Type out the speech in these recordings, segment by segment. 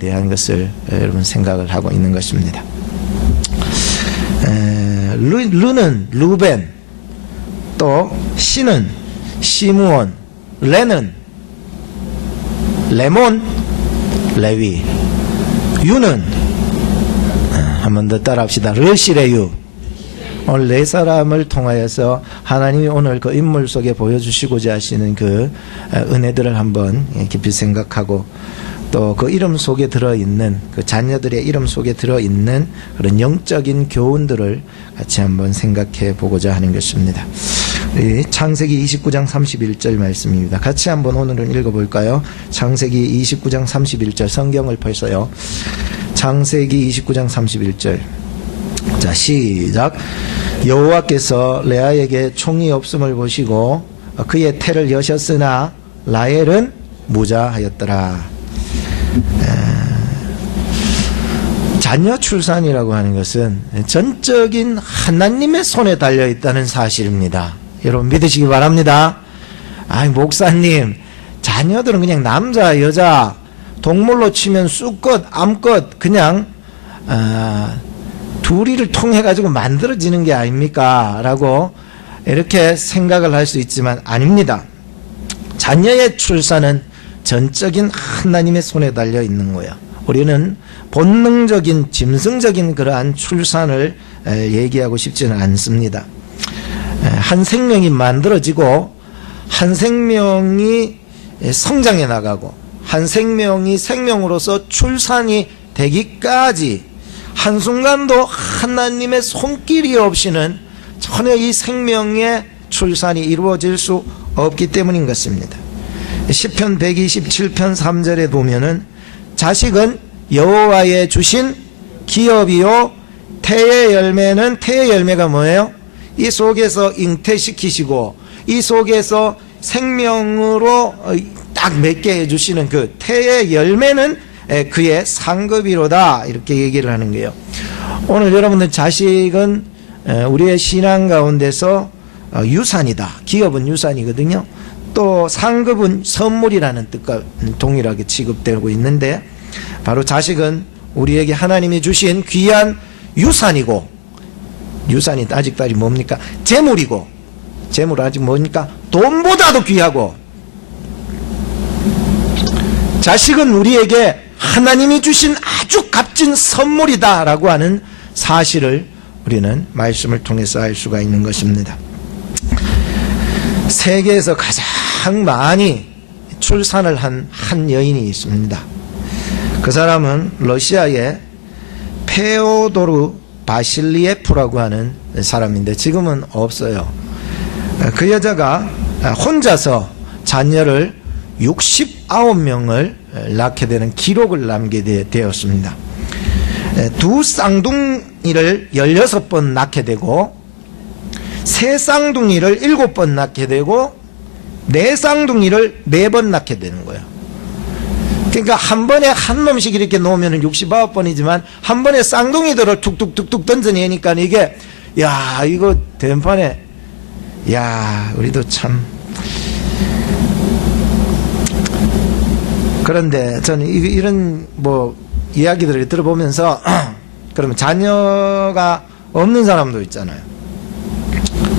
대한 것을 여러분 생각을 하고 있는 것입니다. 르는 루벤, 또 시는 시므온, 레는 레몬, 레위, 유는 한 번 더 따라합시다. 르실의 유. 오늘 네 사람을 통하여서 하나님이 오늘 그 인물 속에 보여주시고자 하시는 그 은혜들을 한번 깊이 생각하고, 또 그 이름 속에 들어있는, 그 자녀들의 이름 속에 들어있는 그런 영적인 교훈들을 같이 한번 생각해 보고자 하는 것입니다. 창세기 29장 31절 말씀입니다. 같이 한번 오늘은 읽어볼까요? 창세기 29장 31절, 성경을 펼쳐요. 창세기 29장 31절. 자, 시작. 여호와께서 레아에게 총이 없음을 보시고 그의 태를 여셨으나 라헬은 무자하였더라. 자녀 출산이라고 하는 것은 전적인 하나님의 손에 달려있다는 사실입니다. 여러분 믿으시기 바랍니다. 아이, 목사님, 자녀들은 그냥 남자 여자 동물로 치면 쑥것 암것 그냥 둘이를 통해 가지고 만들어지는 게 아닙니까? 라고 이렇게 생각을 할 수 있지만 아닙니다. 자녀의 출산은 전적인 하나님의 손에 달려 있는 거예요. 우리는 본능적인 짐승적인 그러한 출산을 얘기하고 싶지는 않습니다. 한 생명이 만들어지고 한 생명이 성장해 나가고 한 생명이 생명으로서 출산이 되기까지 한순간도 하나님의 손길이 없이는 전혀 이 생명의 출산이 이루어질 수 없기 때문인 것입니다. 시편 127편 3절에 보면은 자식은 여호와의 주신 기업이요 태의 열매는, 태의 열매가 뭐예요? 이 속에서 잉태시키시고 이 속에서 생명으로 딱 맺게 해주시는 그 태의 열매는 그의 상급이로다, 이렇게 얘기를 하는 거예요. 오늘 여러분들 자식은 우리의 신앙 가운데서 유산이다. 기업은 유산이거든요. 또 상급은 선물이라는 뜻과 동일하게 취급되고 있는데, 바로 자식은 우리에게 하나님이 주신 귀한 유산이고, 유산이 아직까지 뭡니까? 재물이고, 재물 아직 뭡니까? 돈보다도 귀하고, 자식은 우리에게 하나님이 주신 아주 값진 선물이다 라고 하는 사실을 우리는 말씀을 통해서 알 수가 있는 것입니다. 세계에서 가장 많이 출산을 한 여인이 있습니다. 그 사람은 러시아의 페오도르 바실리에프라고 하는 사람인데 지금은 없어요. 그 여자가 혼자서 자녀를 69명을 낳게 되는 기록을 남기게 되었습니다. 두 쌍둥이를 16번 낳게 되고, 세 쌍둥이를 7번 낳게 되고, 네 쌍둥이를 4번 낳게 되는 거예요. 그러니까 한 번에 한 놈씩 이렇게 놓으면 69번이지만 한 번에 쌍둥이들을 툭툭툭툭 던져내니까 이게, 야, 이거 대판에, 야, 우리도 참. 그런데 저는 이런 이야기들을 들어보면서 그러면 자녀가 없는 사람도 있잖아요.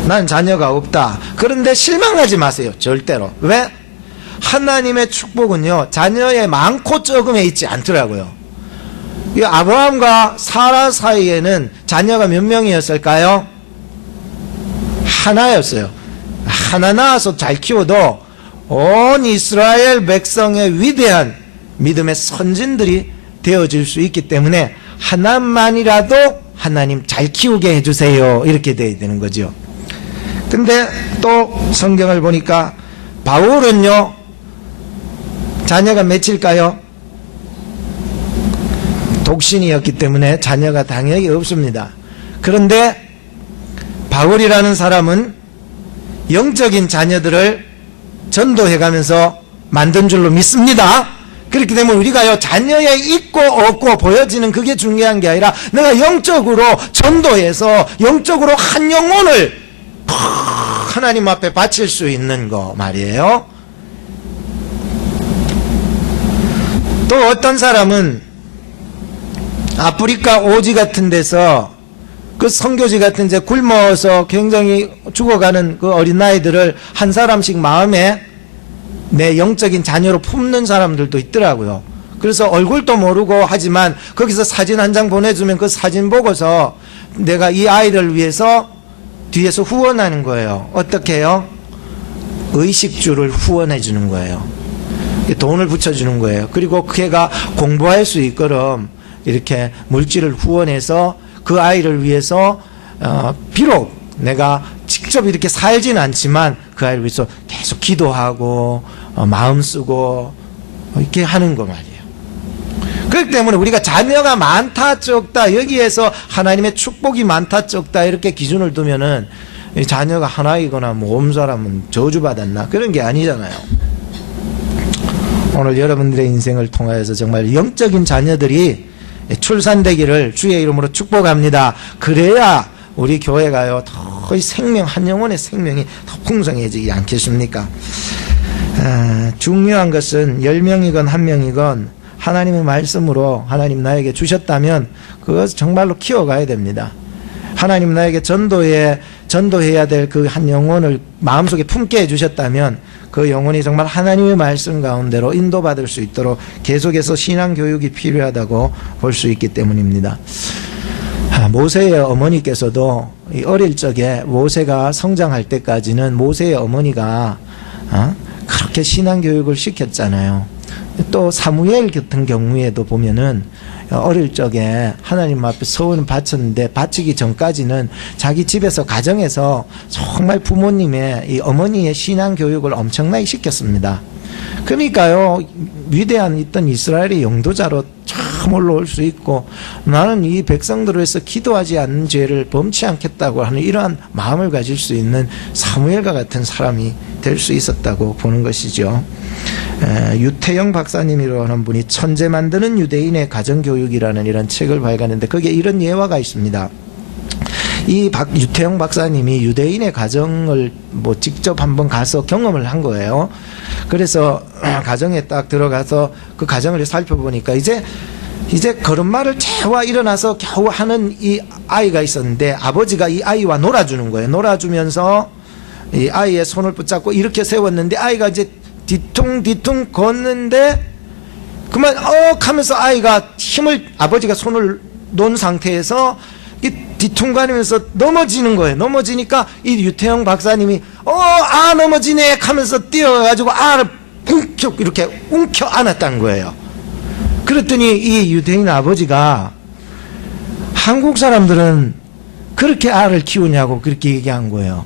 난 자녀가 없다. 그런데 실망하지 마세요. 절대로. 왜? 하나님의 축복은요, 자녀의 많고 적음에 있지 않더라고요. 이 아브라함과 사라 사이에는 자녀가 몇 명이었을까요? 하나였어요. 하나 낳아서 잘 키워도 온 이스라엘 백성의 위대한 믿음의 선진들이 되어질 수 있기 때문에 하나만이라도 하나님 잘 키우게 해주세요, 이렇게 돼야 되는 거죠. 근데 또 성경을 보니까 바울은요, 자녀가 몇일까요? 독신이었기 때문에 자녀가 당연히 없습니다. 그런데 바울이라는 사람은 영적인 자녀들을 전도해가면서 만든 줄로 믿습니다. 그렇기 때문에 우리가요, 자녀에 있고 없고 보여지는 그게 중요한 게 아니라 내가 영적으로 전도해서 영적으로 한 영혼을 하나님 앞에 바칠 수 있는 거 말이에요. 또 또 어떤 사람은 아프리카 오지 같은 데서 그 선교지 같은 데 굶어서 굉장히 죽어가는 그 어린아이들을 한 사람씩 마음에 내 영적인 자녀로 품는 사람들도 있더라고요. 그래서 얼굴도 모르고 하지만 거기서 사진 한 장 보내주면 그 사진 보고서 내가 이 아이를 위해서 뒤에서 후원하는 거예요. 어떻게 해요? 의식주를 후원해 주는 거예요. 돈을 붙여주는 거예요. 그리고 걔가 공부할 수 있도록 이렇게 물질을 후원해서 그 아이를 위해서 비록 내가 직접 이렇게 살진 않지만 그 아이를 위해서 계속 기도하고 마음 쓰고 이렇게 하는 거 말이에요. 그렇기 때문에 우리가 자녀가 많다 적다 여기에서 하나님의 축복이 많다 적다 이렇게 기준을 두면은 자녀가 하나이거나 뭐 온 사람은 저주받았나 그런 게 아니잖아요. 오늘 여러분들의 인생을 통하여서 정말 영적인 자녀들이 출산되기를 주의 이름으로 축복합니다. 그래야 우리 교회가요 더 생명 한 영혼의 생명이 더 풍성해지지 않겠습니까? 중요한 것은 10명이건 1명이건 하나님의 말씀으로 하나님 나에게 주셨다면 그것을 정말로 키워가야 됩니다. 하나님 나에게 전도해야 될 그 한 영혼을 마음속에 품게 해주셨다면 그 영혼이 정말 하나님의 말씀 가운데로 인도받을 수 있도록 계속해서 신앙교육이 필요하다고 볼 수 있기 때문입니다. 모세의 어머니께서도 어릴 적에 모세가 성장할 때까지는 모세의 어머니가 그렇게 신앙교육을 시켰잖아요. 또 사무엘 같은 경우에도 보면은 어릴 적에 하나님 앞에 서원을 바쳤는데 바치기 전까지는 자기 집에서 가정에서 정말 부모님의 이 어머니의 신앙 교육을 엄청나게 시켰습니다. 그러니까요 위대한 있던 이스라엘의 영도자로 참 올라올 수 있고 나는 이 백성들을 위해서 기도하지 않는 죄를 범치 않겠다고 하는 이러한 마음을 가질 수 있는 사무엘과 같은 사람이 될 수 있었다고 보는 것이죠. 유태영 박사님이라는 분이 천재 만드는 유대인의 가정교육이라는 이런 책을 발간했는데 거기에 이런 예화가 있습니다. 이 유태영 박사님이 유대인의 가정을 뭐 직접 한번 가서 경험을 한 거예요. 그래서 가정에 딱 들어가서 그 가정을 살펴보니까 이제 걸음마를 채워 일어나서 겨우 하는 이 아이가 있었는데 아버지가 이 아이와 놀아주는 거예요. 놀아주면서 이 아이의 손을 붙잡고 이렇게 세웠는데 아이가 이제 뒤퉁뒤퉁 걷는데 그만 하면서 아이가 아버지가 손을 놓은 상태에서 뒤퉁거리면서 넘어지는 거예요. 넘어지니까 이 유태영 박사님이 넘어지네 하면서 뛰어가지고 아를 웅켜 이렇게 웅켜 안았다는 거예요. 그랬더니 이 유대인 아버지가 한국 사람들은 그렇게 아를 키우냐고 그렇게 얘기한 거예요.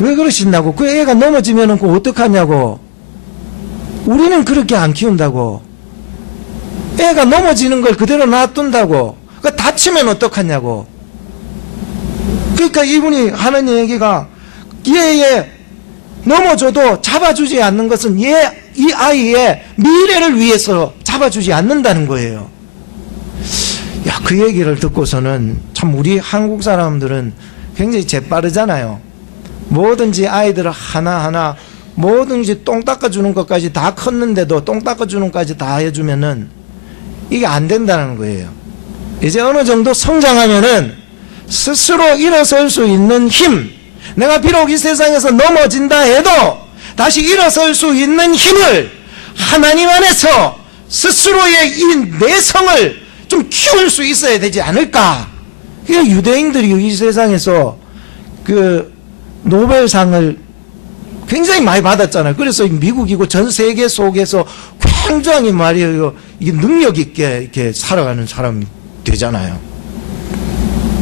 왜 그러신다고? 그 애가 넘어지면은 그 어떡하냐고. 우리는 그렇게 안 키운다고. 애가 넘어지는 걸 그대로 놔둔다고. 그 다치면 어떡하냐고. 그러니까 이분이 하는 얘기가 얘 넘어져도 잡아주지 않는 것은 이 아이의 미래를 위해서 잡아주지 않는다는 거예요. 야, 그 얘기를 듣고서는 참 우리 한국 사람들은 굉장히 재빠르잖아요. 뭐든지 아이들을 하나하나 뭐든지 똥 닦아주는 것까지 다 컸는데도 똥 닦아주는 것까지 다 해주면은 이게 안 된다는 거예요. 이제 어느 정도 성장하면은 스스로 일어설 수 있는 힘, 내가 비록 이 세상에서 넘어진다 해도 다시 일어설 수 있는 힘을 하나님 안에서 스스로의 이 내성을 좀 키울 수 있어야 되지 않을까. 그러니까 유대인들이 이 세상에서 그 노벨상을 굉장히 많이 받았잖아요. 그래서 미국이고 전 세계 속에서 굉장히 말이에요. 이게 능력 있게 이렇게 살아가는 사람이 되잖아요.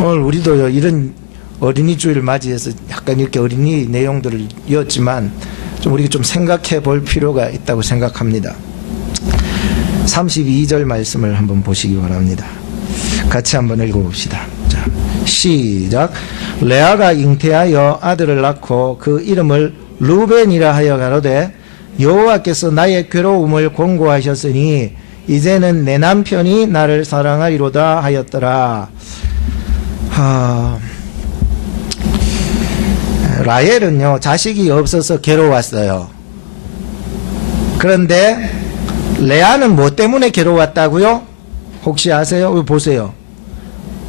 오늘 우리도 이런 어린이 주일을 맞이해서 약간 이렇게 어린이 내용들을 이었지만 좀 우리가 좀 생각해 볼 필요가 있다고 생각합니다. 32절 말씀을 한번 보시기 바랍니다. 같이 한번 읽어봅시다. 자, 시작. 레아가 잉태하여 아들을 낳고 그 이름을 루벤이라 하여 가로되 여호와께서 나의 괴로움을 권고하셨으니 이제는 내 남편이 나를 사랑하리로다 하였더라. 라헬은요 자식이 없어서 괴로웠어요. 그런데 레아는 뭐 때문에 괴로웠다고요? 혹시 아세요? 여기 보세요.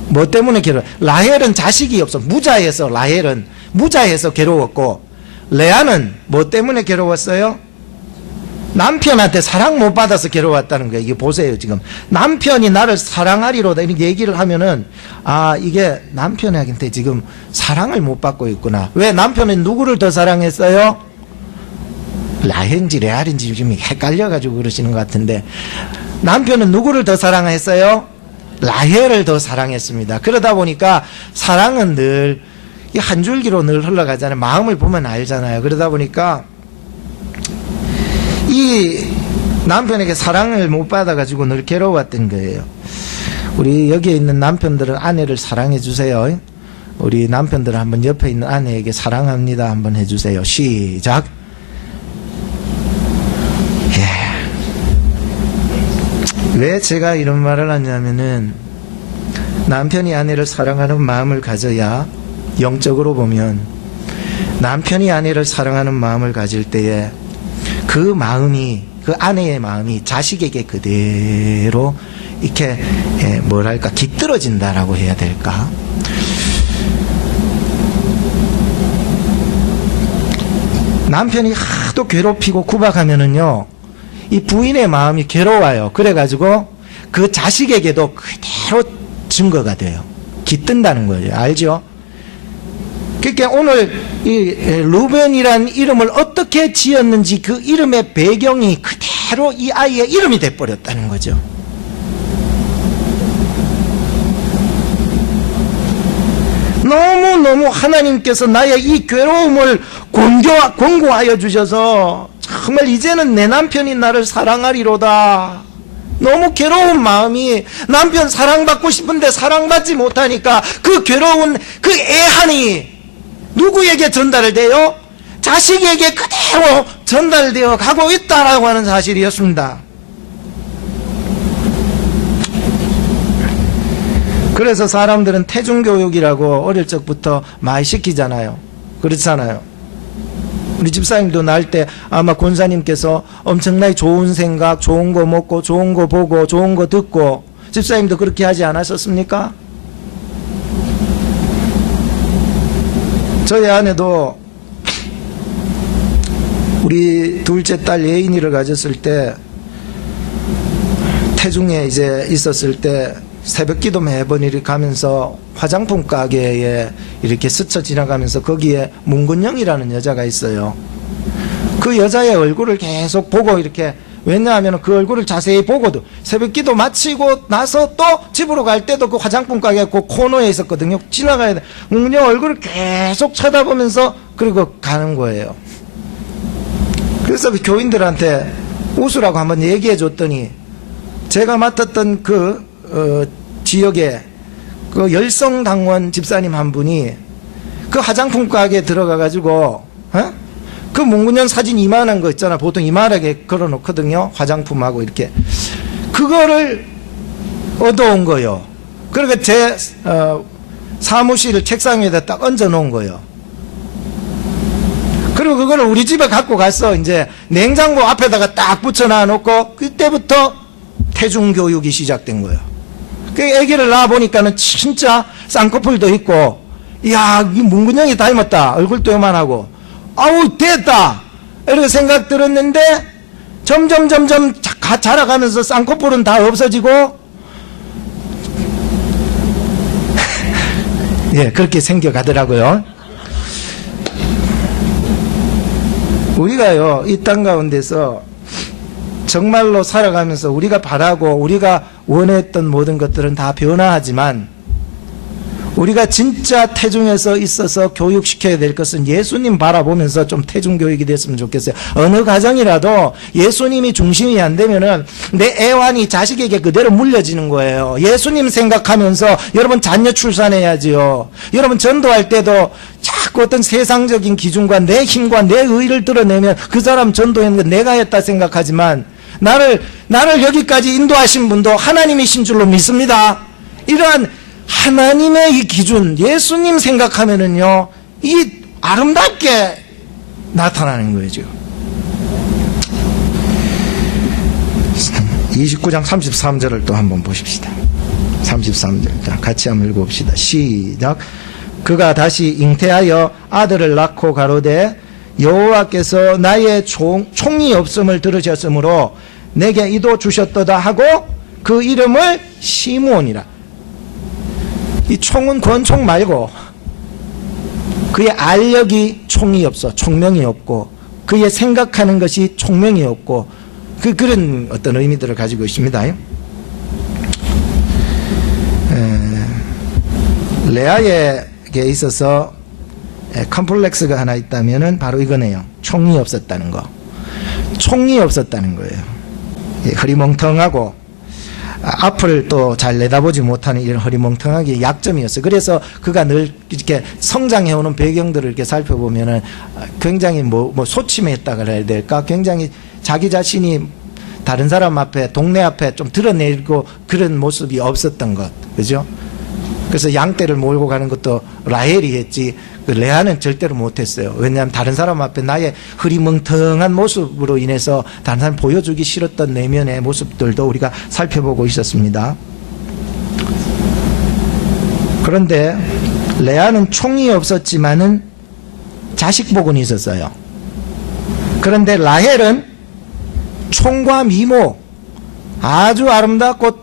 뭐 때문에 라헬은 자식이 없어. 무자해서, 라헬은 무자해서 괴로웠고, 레아는 뭐 때문에 괴로웠어요? 남편한테 사랑 못 받아서 괴로웠다는 거예요. 이게 보세요. 지금 남편이 나를 사랑하리로다 이렇게 얘기를 하면은, 아, 이게 남편한테 지금 사랑을 못 받고 있구나. 왜? 남편은 누구를 더 사랑했어요? 라헬인지 레알인지 지금 헷갈려가지고 그러시는 것 같은데, 남편은 누구를 더 사랑했어요? 라헬을 더 사랑했습니다. 그러다 보니까 사랑은 늘 한 줄기로 늘 흘러가잖아요. 마음을 보면 알잖아요. 그러다 보니까 이 남편에게 사랑을 못 받아가지고 늘 괴로웠던 거예요. 우리 여기에 있는 남편들은 아내를 사랑해 주세요. 우리 남편들은 한번 옆에 있는 아내에게 사랑합니다 한번 해주세요. 시작. 왜 제가 이런 말을 하냐면은, 남편이 아내를 사랑하는 마음을 가져야, 영적으로 보면 남편이 아내를 사랑하는 마음을 가질 때에 그 마음이, 그 아내의 마음이 자식에게 그대로 이렇게 뭐랄까 깃들어진다라고 해야 될까. 남편이 하도 괴롭히고 구박하면은요, 이 부인의 마음이 괴로워요. 그래가지고 그 자식에게도 그대로 증거가 돼요. 깃든다는 거예요. 알죠? 그러니까 오늘 이 루벤이라는 이름을 어떻게 지었는지 그 이름의 배경이 그대로 이 아이의 이름이 돼버렸다는 거죠. 너무너무 하나님께서 나의 이 괴로움을 권고하여 주셔서 정말 이제는 내 남편이 나를 사랑하리로다. 너무 괴로운 마음이, 남편 사랑받고 싶은데 사랑받지 못하니까 그 괴로운 그 애한이 누구에게 전달돼요? 자식에게 그대로 전달되어 가고 있다라고 하는 사실이었습니다. 그래서 사람들은 태중교육이라고 어릴 적부터 많이 시키잖아요. 그렇잖아요. 우리 집사님도 날 때 아마 권사님께서 엄청나게 좋은 생각, 좋은 거 먹고, 좋은 거 보고, 좋은 거 듣고, 집사님도 그렇게 하지 않았었습니까? 저희 아내도 우리 둘째 딸 예인이를 가졌을 때, 태중에 이제 있었을 때 새벽 기도 매번 이렇게 가면서 화장품 가게에 이렇게 스쳐 지나가면서 거기에 문근영이라는 여자가 있어요. 그 여자의 얼굴을 계속 보고 이렇게, 왜냐하면 그 얼굴을 자세히 보고도 새벽 기도 마치고 나서 또 집으로 갈 때도 그 화장품 가게 그 코너에 있었거든요. 지나가야 돼. 문근영 얼굴을 계속 쳐다보면서 그리고 가는 거예요. 그래서 그 교인들한테 웃으라고 한번 얘기해 줬더니, 제가 맡았던 그 지역에 그 열성당원 집사님 한 분이 그 화장품 가게에 들어가 가지고 그 문근영 사진 이만한 거 있잖아. 보통 이만하게 걸어 놓거든요. 화장품하고 이렇게. 그거를 얻어온 거예요. 그러니까 제 사무실 책상 위에다 딱 얹어 놓은 거예요. 그리고 그거를 우리 집에 갖고 가서 이제 냉장고 앞에다가 딱 붙여놔 놓고, 그때부터 태중교육이 시작된 거예요. 그 애기를 낳아보니까는 진짜 쌍꺼풀도 있고, 이야, 이 문근영이 닮았다. 얼굴도 요만하고. 아우, 됐다. 이렇게 생각 들었는데, 점점 자라가면서 쌍꺼풀은 다 없어지고, 예, 그렇게 생겨가더라고요. 우리가요, 이 땅 가운데서 정말로 살아가면서 우리가 바라고 우리가 원했던 모든 것들은 다 변화하지만, 우리가 진짜 태중에서 있어서 교육시켜야 될 것은 예수님 바라보면서 좀 태중교육이 됐으면 좋겠어요. 어느 가정이라도 예수님이 중심이 안 되면은 내 애완이 자식에게 그대로 물려지는 거예요. 예수님 생각하면서 여러분 자녀 출산해야지요. 여러분 전도할 때도 자꾸 어떤 세상적인 기준과 내 힘과 내 의를 드러내면 그 사람 전도했는 건 내가 했다 생각하지만, 나를 여기까지 인도하신 분도 하나님이신 줄로 믿습니다. 이러한 하나님의 이 기준, 예수님 생각하면은요, 이 아름답게 나타나는 거죠. 29장 33절을 또 한번 보십시다. 33절. 자, 같이 한번 읽어봅시다. 시작. 그가 다시 잉태하여 아들을 낳고 가로되 여호와께서 나의 총이 없음을 들으셨으므로 내게 이도 주셨도다 하고 그 이름을 시므온이라. 이 총은 권총 말고 그의 알력이 총이 없어. 총명이 없고 그의 생각하는 것이 총명이 없고 그런 어떤 의미들을 가지고 있습니다. 레아에게 있어서 컴플렉스가 하나 있다면은 바로 이거네요. 총이 없었다는 거. 총이 없었다는 거예요. 흐리멍텅하고 앞을 또 잘 내다보지 못하는 이런 허리멍텅하게 약점이었어요. 그래서 그가 늘 이렇게 성장해오는 배경들을 이렇게 살펴보면은 굉장히 뭐 소침했다 그래야 될까? 굉장히 자기 자신이 다른 사람 앞에, 동네 앞에 좀 드러내고 그런 모습이 없었던 것. 그죠? 그래서 양떼를 몰고 가는 것도 라헬이 했지, 레아는 절대로 못했어요. 왜냐하면 다른 사람 앞에 나의 흐리멍텅한 모습으로 인해서 다른 사람 보여주기 싫었던 내면의 모습들도 우리가 살펴보고 있었습니다. 그런데 레아는 총이 없었지만은 자식복은 있었어요. 그런데 라헬은 총과 미모, 아주 아름답고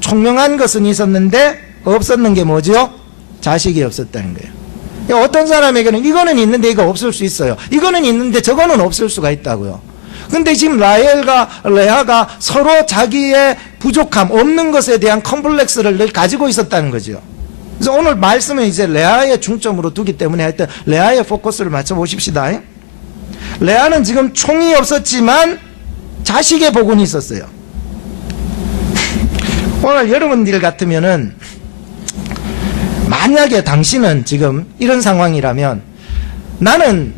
총명한 것은 있었는데 없었는 게 뭐죠? 자식이 없었다는 거예요. 어떤 사람에게는 이거는 있는데 이거 없을 수 있어요. 이거는 있는데 저거는 없을 수가 있다고요. 근데 지금 라헬과 레아가 서로 자기의 부족함, 없는 것에 대한 컴플렉스를 늘 가지고 있었다는 거죠. 그래서 오늘 말씀은 이제 레아의 중점으로 두기 때문에 하여튼 레아의 포커스를 맞춰 보십시다. 레아는 지금 총이 없었지만 자식의 복은 있었어요. 오늘 여러분들 같으면은 만약에 당신은 지금 이런 상황이라면 나는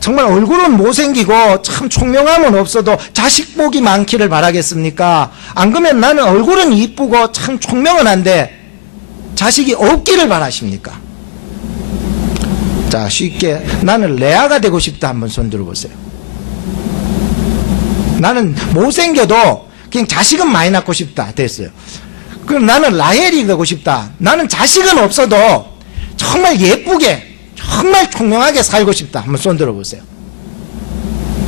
정말 얼굴은 못생기고 참 총명함은 없어도 자식복이 많기를 바라겠습니까? 안 그러면 나는 얼굴은 이쁘고 참 총명은 한데 자식이 없기를 바라십니까? 자, 쉽게 나는 레아가 되고 싶다 한번 손 들어보세요. 나는 못생겨도 그냥 자식은 많이 낳고 싶다 됐어요. 그럼 나는 라헬이 되고 싶다. 나는 자식은 없어도 정말 예쁘게 정말 총명하게 살고 싶다. 한번 손 들어보세요.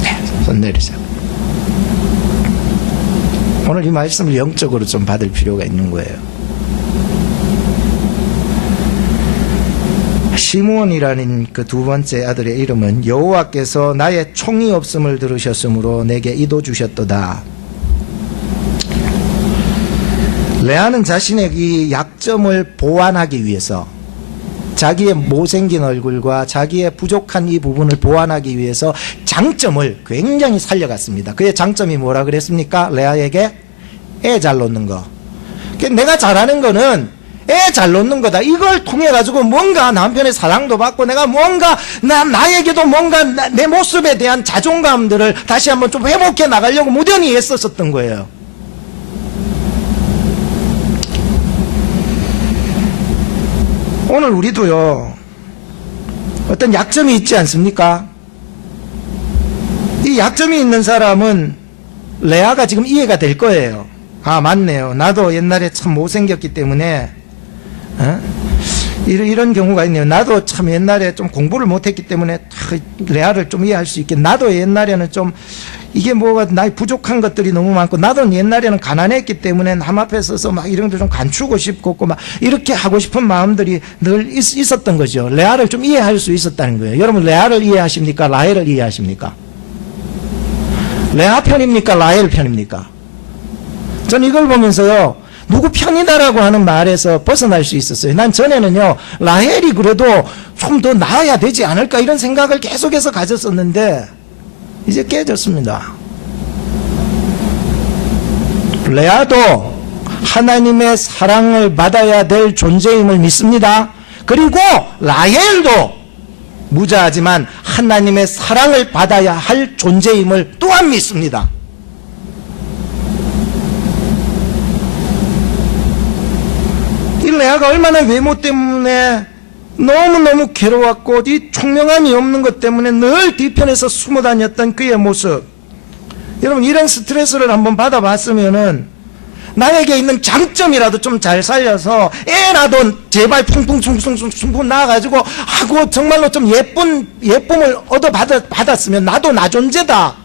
네, 손 내리세요. 오늘 이 말씀을 영적으로 좀 받을 필요가 있는 거예요. 시므온이라는 그 두 번째 아들의 이름은 여호와께서 나의 총이 없음을 들으셨으므로 내게 이도 주셨도다. 레아는 자신의 이 약점을 보완하기 위해서 자기의 못생긴 얼굴과 자기의 부족한 이 부분을 보완하기 위해서 장점을 굉장히 살려갔습니다. 그의 장점이 뭐라 그랬습니까? 레아에게 애 잘 놓는 거. 내가 잘하는 거는 애 잘 놓는 거다. 이걸 통해 가지고 뭔가 남편의 사랑도 받고 내가 뭔가 나에게도 뭔가 내 모습에 대한 자존감들을 다시 한번 좀 회복해 나가려고 무던히 애썼었던 거예요. 오늘 우리도요, 어떤 약점이 있지 않습니까? 이 약점이 있는 사람은 레아가 지금 이해가 될 거예요. 아, 맞네요. 나도 옛날에 참 못생겼기 때문에 이런 경우가 있네요. 나도 참 옛날에 좀 공부를 못했기 때문에 레아를 좀 이해할 수 있게, 나도 옛날에는 좀 이게 뭐가 나의 부족한 것들이 너무 많고 나도 옛날에는 가난했기 때문에 남 앞에 서서 막 이런 걸 좀 감추고 싶고 막 이렇게 하고 싶은 마음들이 늘 있었던 거죠. 레아를 좀 이해할 수 있었다는 거예요. 여러분, 레아를 이해하십니까? 라헬을 이해하십니까? 레아 편입니까? 라헬 편입니까? 전 이걸 보면서요, 누구 편이다라고 하는 말에서 벗어날 수 있었어요. 난 전에는요, 라헬이 그래도 좀 더 나아야 되지 않을까 이런 생각을 계속해서 가졌었는데 이제 깨졌습니다. 레아도 하나님의 사랑을 받아야 될 존재임을 믿습니다. 그리고 라헬도 무자하지만 하나님의 사랑을 받아야 할 존재임을 또한 믿습니다. 이 레아가 얼마나 외모 때문에 너무너무 괴로웠고 이 총명함이 없는 것 때문에 늘 뒤편에서 숨어 다녔던 그의 모습, 여러분 이런 스트레스를 한번 받아봤으면은 나에게 있는 장점이라도 좀 잘 살려서 애라도 제발 풍풍 나와가지고 하고 정말로 좀 예쁨을 받았으면 나도 나 존재다.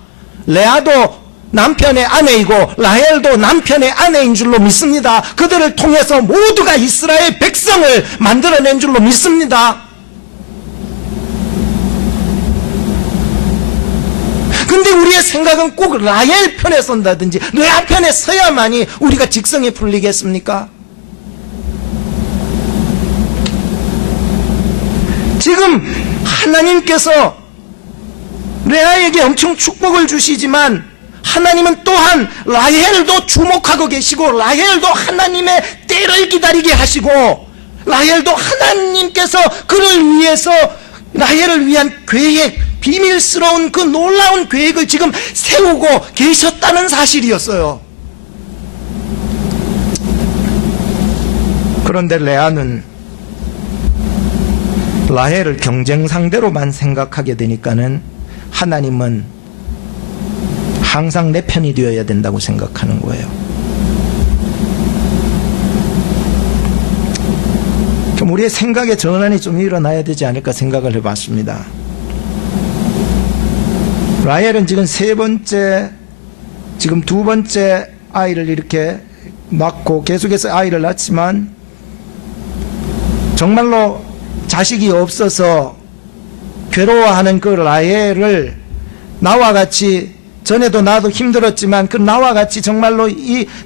레아도 남편의 아내이고 라헬도 남편의 아내인 줄로 믿습니다. 그들을 통해서 모두가 이스라엘 백성을 만들어낸 줄로 믿습니다. 근데 우리의 생각은 꼭 라헬 편에 선다든지 레아 편에 서야만이 우리가 직성이 풀리겠습니까? 지금 하나님께서 레아에게 엄청 축복을 주시지만 하나님은 또한 라헬도 주목하고 계시고 라헬도 하나님의 때를 기다리게 하시고 라헬도 하나님께서 그를 위해서 라헬을 위한 계획, 비밀스러운 그 놀라운 계획을 지금 세우고 계셨다는 사실이었어요. 그런데 레아는 라헬을 경쟁 상대로만 생각하게 되니까는 하나님은 항상 내 편이 되어야 된다고 생각하는 거예요. 그럼 우리의 생각의 전환이 좀 일어나야 되지 않을까 생각을 해봤습니다. 라헬은 지금 지금 두 번째 아이를 이렇게 낳고 계속해서 아이를 낳지만 정말로 자식이 없어서 괴로워하는 그 라헬을 나와 같이 전에도 나도 힘들었지만 그 나와 같이 정말로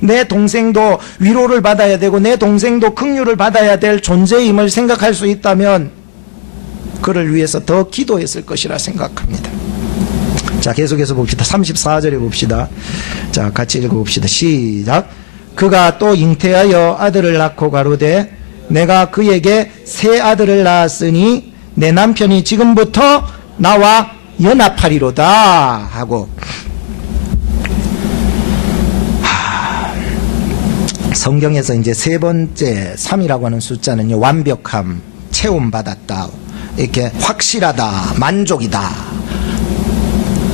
내 동생도 위로를 받아야 되고 내 동생도 긍휼을 받아야 될 존재임을 생각할 수 있다면 그를 위해서 더 기도했을 것이라 생각합니다. 자, 계속해서 봅시다. 34절에 봅시다. 자, 같이 읽어봅시다. 시작. 그가 또 잉태하여 아들을 낳고 가로되 내가 그에게 새 아들을 낳았으니 내 남편이 지금부터 나와 연합하리로다 하고, 성경에서 이제 세 번째 3이라고 하는 숫자는요, 완벽함, 체험받았다, 이렇게 확실하다, 만족이다,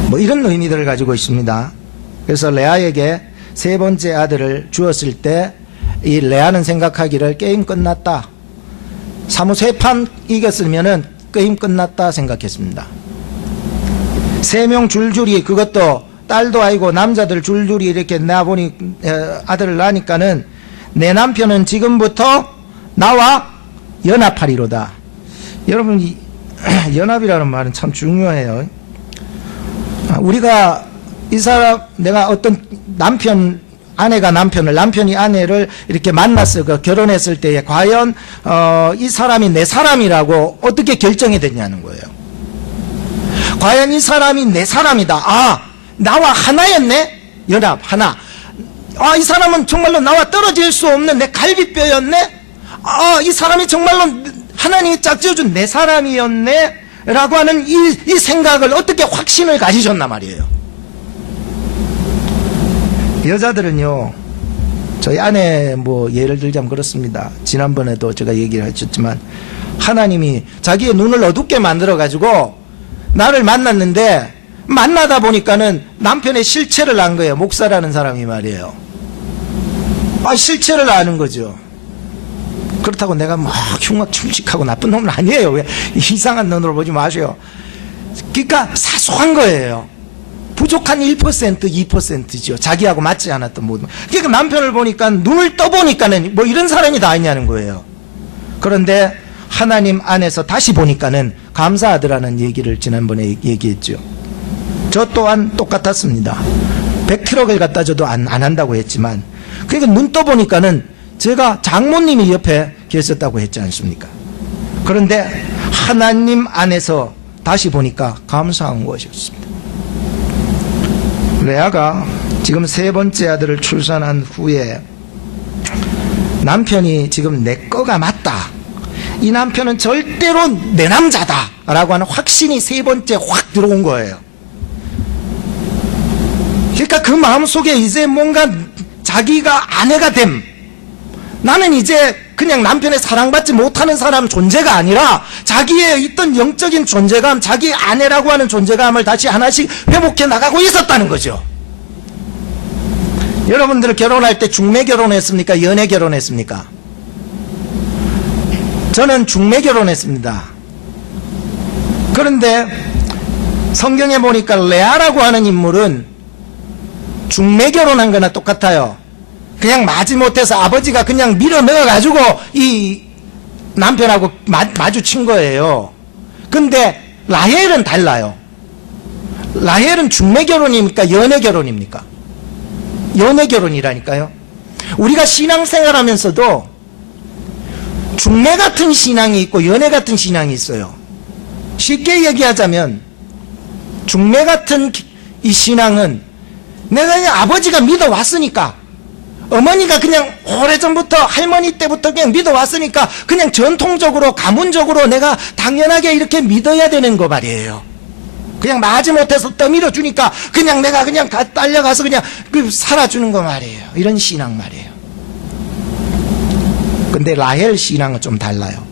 뭐 이런 의미들을 가지고 있습니다. 그래서 레아에게 세 번째 아들을 주었을 때 이 레아는 생각하기를 게임 끝났다, 사무 세 판 이겼으면은 게임 끝났다 생각했습니다. 3명 줄줄이, 그것도 딸도 아니고 남자들 줄줄이 이렇게 낳아보니 아들을 낳으니까는 내 남편은 지금부터 나와 연합하리로다. 여러분, 이 연합이라는 말은 참 중요해요. 우리가 이 사람, 내가 어떤 아내가 남편을, 남편이 아내를 이렇게 만났을, 결혼했을 때에 과연 이 사람이 내 사람이라고 어떻게 결정이 됐냐는 거예요. 과연 이 사람이 내 사람이다, 아, 나와 하나였네, 연합 하나, 아, 이 사람은 정말로 나와 떨어질 수 없는 내 갈비뼈였네, 아, 이 사람이 정말로 하나님이 짝지어준 내 사람이었네 라고 하는 이 생각을 어떻게 확신을 가지셨나 말이에요. 여자들은요, 저희 아내 뭐 예를 들자면 그렇습니다. 지난번에도 제가 얘기를 했었지만 하나님이 자기의 눈을 어둡게 만들어 가지고 나를 만났는데, 만나다 보니까는 남편의 실체를 안 거예요. 목사라는 사람이 말이에요. 아, 실체를 아는 거죠. 그렇다고 내가 막 흉악충직하고 나쁜 놈은 아니에요. 왜 이상한 눈으로 보지 마세요. 그러니까 사소한 거예요. 부족한 1%, 2%죠. 자기하고 맞지 않았던 모든. 그러니까 남편을 보니까, 눈을 떠보니까는 뭐 이런 사람이 다 있냐는 거예요. 그런데 하나님 안에서 다시 보니까는 감사하더라는 얘기를 지난번에 얘기했죠. 저 또한 똑같았습니다. 100트럭을 갖다 줘도 안 한다고 했지만, 그러니까 눈 떠보니까는 제가 장모님이 옆에 계셨다고 했지 않습니까? 그런데 하나님 안에서 다시 보니까 감사한 것이었습니다. 레아가 지금 세 번째 아들을 출산한 후에 남편이 지금 내 거가 맞다, 이 남편은 절대로 내 남자다 라고 하는 확신이 세 번째 확 들어온 거예요. 그러니까 그 마음속에 이제 뭔가 자기가 아내가 됨, 나는 이제 그냥 남편의 사랑받지 못하는 사람 존재가 아니라 자기의 있던 영적인 존재감, 자기 아내라고 하는 존재감을 다시 하나씩 회복해 나가고 있었다는 거죠. 여러분들 결혼할 때 중매 결혼했습니까? 연애 결혼했습니까? 저는 중매 결혼했습니다. 그런데 성경에 보니까 레아라고 하는 인물은 중매 결혼한 거나 똑같아요. 그냥 마지못해서 아버지가 그냥 밀어 넣어가지고 이 남편하고 마주친 거예요. 근데 라헬은 달라요. 라헬은 중매 결혼입니까? 연애 결혼입니까? 연애 결혼이라니까요. 우리가 신앙생활 하면서도 중매 같은 신앙이 있고 연애 같은 신앙이 있어요. 쉽게 얘기하자면 중매 같은 이 신앙은 내가 그냥 아버지가 믿어왔으니까, 어머니가 그냥 오래전부터 할머니 때부터 그냥 믿어왔으니까 그냥 전통적으로 가문적으로 내가 당연하게 이렇게 믿어야 되는 거 말이에요. 그냥 마지못해서 떠밀어 주니까 그냥 내가 그냥 딸려가서 그냥 살아주는 거 말이에요. 이런 신앙 말이에요. 근데 라헬 신앙은 좀 달라요.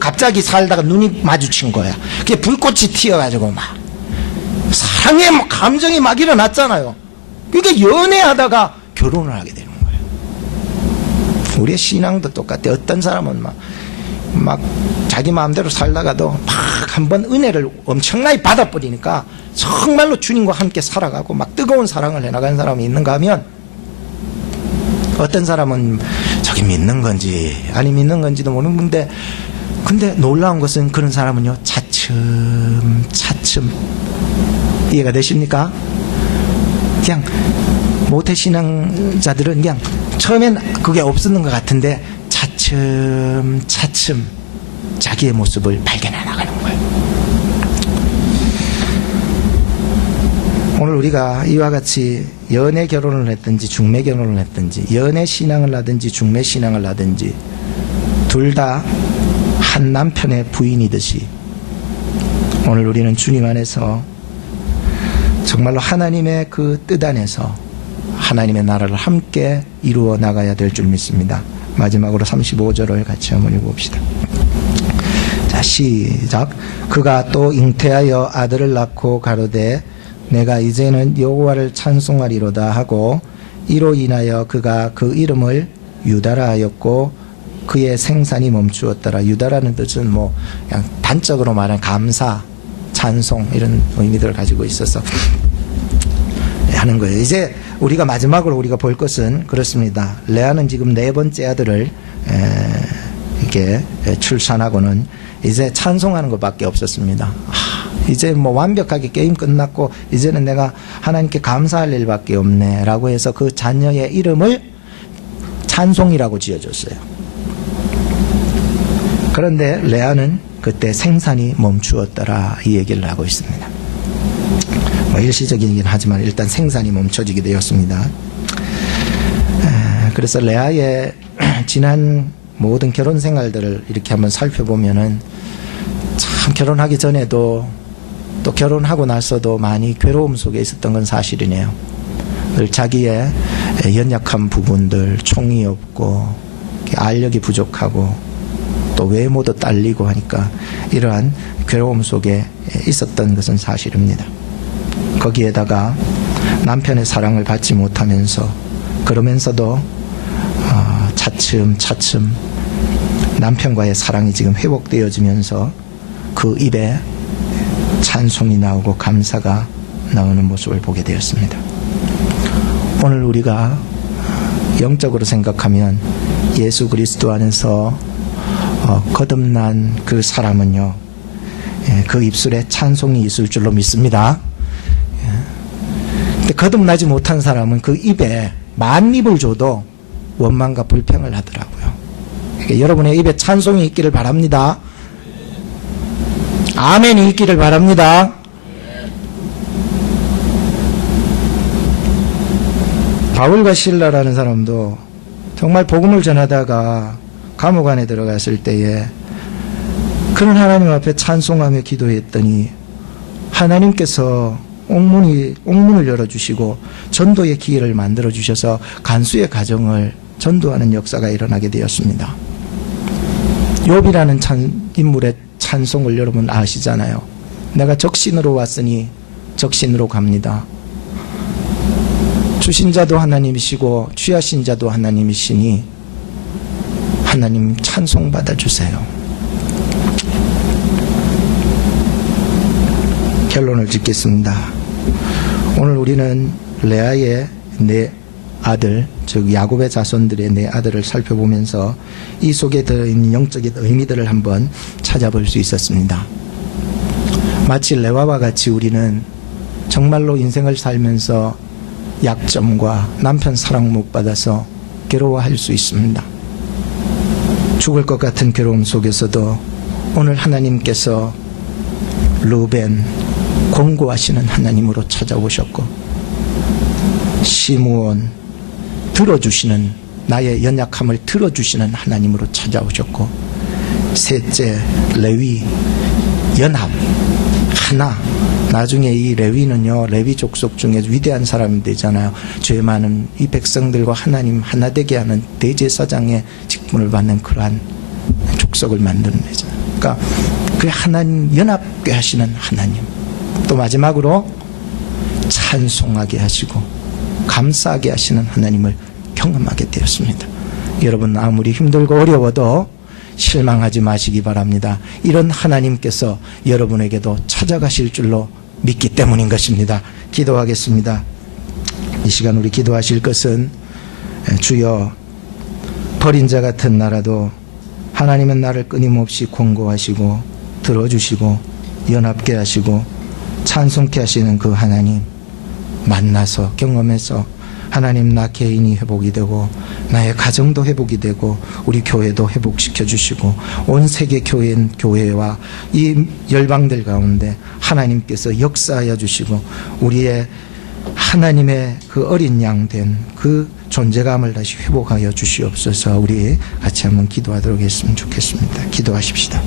갑자기 살다가 눈이 마주친 거야. 그게 불꽃이 튀어가지고 막 사랑의 감정이 막 일어났잖아요. 그러니까 연애하다가 결혼을 하게 되는 거예요. 우리의 신앙도 똑같아. 어떤 사람은 막 자기 마음대로 살다가도 막 한번 은혜를 엄청나게 받아버리니까 정말로 주님과 함께 살아가고 막 뜨거운 사랑을 해나가는 사람이 있는가 하면, 어떤 사람은 저기 믿는 건지 아니 믿는 건지도 모르는데, 근데 놀라운 것은 그런 사람은요 차츰 이해가 되십니까? 그냥 모태신앙자들은 그냥 처음엔 그게 없었는 것 같은데 차츰 자기의 모습을 발견해 나가는 거예요. 오늘 우리가 이와 같이 연애 결혼을 했든지 중매 결혼을 했든지 연애 신앙을 하든지 중매 신앙을 하든지 둘 다 한 남편의 부인이듯이 오늘 우리는 주님 안에서 정말로 하나님의 그 뜻 안에서 하나님의 나라를 함께 이루어 나가야 될 줄 믿습니다. 마지막으로 35절을 같이 한번 읽어봅시다. 자, 시작. 그가 또 잉태하여 아들을 낳고 가로되 내가 이제는 여호와를 찬송하리로다 하고, 이로 인하여 그가 그 이름을 유다라 하였고 그의 생산이 멈추었더라. 유다라는 뜻은 그냥 단적으로 말하는 감사, 찬송 이런 의미들을 가지고 있어서 하는 거예요. 이제 우리가 마지막으로 우리가 볼 것은 그렇습니다. 레아는 지금 네 번째 아들을 이렇게 출산하고는 이제 찬송하는 것밖에 없었습니다. 이제 완벽하게 게임 끝났고 이제는 내가 하나님께 감사할 일밖에 없네 라고 해서 그 자녀의 이름을 찬송이라고 지어줬어요. 그런데 레아는 그때 생산이 멈추었더라 이 얘기를 하고 있습니다. 일시적이긴 하지만 일단 생산이 멈춰지게 되었습니다. 그래서 레아의 지난 모든 결혼 생활들을 이렇게 한번 살펴보면은 참 결혼하기 전에도 또 결혼하고 나서도 많이 괴로움 속에 있었던 건 사실이네요. 늘 자기의 연약한 부분들, 총이 없고 알력이 부족하고 또 외모도 딸리고 하니까 이러한 괴로움 속에 있었던 것은 사실입니다. 거기에다가 남편의 사랑을 받지 못하면서 그러면서도 차츰 남편과의 사랑이 지금 회복되어지면서 그 입에 찬송이 나오고 감사가 나오는 모습을 보게 되었습니다. 오늘 우리가 영적으로 생각하면 예수 그리스도 안에서 거듭난 그 사람은요, 그 입술에 찬송이 있을 줄로 믿습니다. 근데 거듭나지 못한 사람은 그 입에 만입을 줘도 원망과 불평을 하더라고요. 그러니까 여러분의 입에 찬송이 있기를 바랍니다. 아멘이 있기를 바랍니다. 바울과 실라라는 사람도 정말 복음을 전하다가 감옥 안에 들어갔을 때에 그런 하나님 앞에 찬송하며 기도했더니 하나님께서 옥문을 열어주시고 전도의 기회를 만들어주셔서 간수의 가정을 전도하는 역사가 일어나게 되었습니다. 욥이라는 인물의 찬송을 여러분 아시잖아요. 내가 적신으로 왔으니 적신으로 갑니다. 주신 자도 하나님이시고 취하신 자도 하나님이시니 하나님 찬송 받아주세요. 결론을 짓겠습니다. 오늘 우리는 레아의 네 아들, 즉 야곱의 자손들의 네 아들을 살펴보면서 이 속에 들어있는 영적인 의미들을 한번 찾아볼 수 있었습니다. 마치 레아와 같이 우리는 정말로 인생을 살면서 약점과 남편 사랑 못 받아서 괴로워할 수 있습니다. 죽을 것 같은 괴로움 속에서도 오늘 하나님께서 르벤 권고하시는 하나님으로 찾아오셨고, 시므온 들어주시는, 나의 연약함을 들어주시는 하나님으로 찾아오셨고, 셋째 레위 연합 하나. 나중에 이 레위는요, 레위 족속 중에 위대한 사람이 되잖아요. 죄 많은 이 백성들과 하나님 하나 되게 하는 대제사장의 직분을 받는 그러한 족속을 만드는 거잖아요. 그러니까 그 하나님 연합게 하시는 하나님. 또 마지막으로 찬송하게 하시고 감사하게 하시는 하나님을 경험하게 되었습니다. 여러분, 아무리 힘들고 어려워도 실망하지 마시기 바랍니다. 이런 하나님께서 여러분에게도 찾아가실 줄로 믿기 때문인 것입니다. 기도하겠습니다. 이 시간 우리 기도하실 것은, 주여, 버린 자 같은 나라도 하나님은 나를 끊임없이 권고하시고 들어주시고 연합게 하시고 찬송케 하시는 그 하나님 만나서 경험해서 하나님, 나 개인이 회복이 되고 나의 가정도 회복이 되고 우리 교회도 회복시켜 주시고 온 세계 교회와 이 열방들 가운데 하나님께서 역사하여 주시고 우리의 하나님의 그 어린 양 된 그 존재감을 다시 회복하여 주시옵소서. 우리 같이 한번 기도하도록 했으면 좋겠습니다. 기도하십시다.